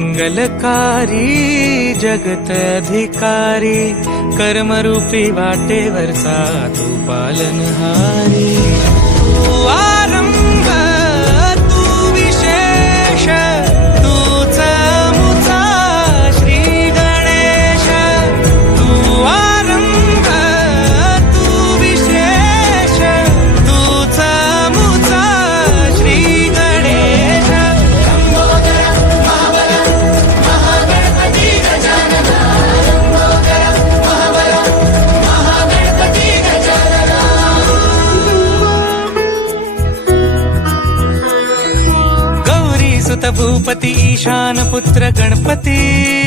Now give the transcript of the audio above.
मंगलकारी जगत अधिकारी कर्मरूपी वाटेवरचा तू पालनहारी। तू आरंभ तू विशेष तूच मुचा श्री गणेश। तू आरंभ तू विशेष तूच मुचा श्री गणेश। गौरी सुत भूपती ईशान पुत्र गणपती।